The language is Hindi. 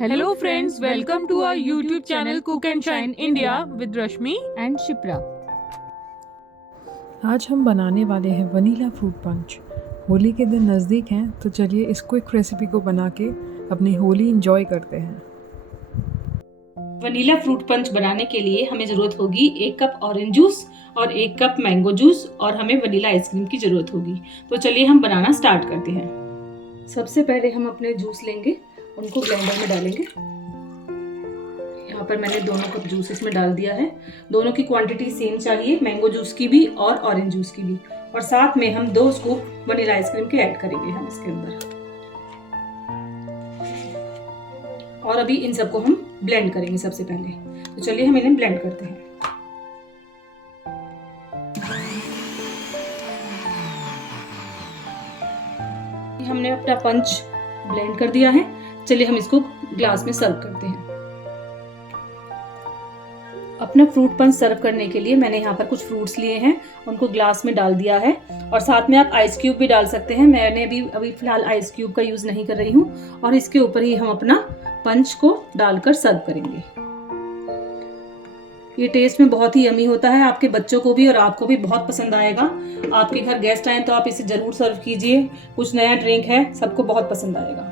Hello friends, welcome to our YouTube channel Cook and Shine India with Rashmi and Shipra. आज हम बनाने वाले हैं वनीला फ्रूट पंच। होली के दिन नज़दीक हैं तो चलिए इस क्विक रेसिपी को बना के अपनी होली इंजॉय करते हैं। वनीला फ्रूट पंच बनाने के लिए हमें ज़रूरत होगी 1 कप ऑरेंज जूस और 1 कप मैंगो जूस और हमें वनीला आइसक्रीम की ज़रूरत होगी। तो चलिए हम बनाना स्टार्ट करते हैं। सबसे पहले हम अपने जूस लेंगे, उनको ब्लेंडर में डालेंगे। यहाँ पर मैंने दोनों कप जूस इसमें डाल दिया है। दोनों की क्वांटिटी सेम चाहिए, मैंगो जूस की भी और ऑरेंज जूस की भी। और साथ में हम 2 स्कूप वनीला आइसक्रीम के ऐड करेंगे हम इसके अंदर। और अभी इन सबको हम ब्लेंड करेंगे सबसे पहले। तो चलिए हम इन्हें ब्लेंड करते हैं। हमने अपना पंच ब्लेंड कर दिया है। चलिए हम इसको ग्लास में सर्व करते हैं। अपना फ्रूट पंच सर्व करने के लिए मैंने यहाँ पर कुछ फ्रूट्स लिए हैं, उनको ग्लास में डाल दिया है। और साथ में आप आइस क्यूब भी डाल सकते हैं। मैंने अभी फिलहाल आइस क्यूब का यूज़ नहीं कर रही हूँ। और इसके ऊपर ही हम अपना पंच को डालकर सर्व करेंगे। ये टेस्ट में बहुत ही यमी होता है, आपके बच्चों को भी और आपको भी बहुत पसंद आएगा। आपके घर गेस्ट आए तो आप इसे ज़रूर सर्व कीजिए। कुछ नया ड्रिंक है, सबको बहुत पसंद आएगा।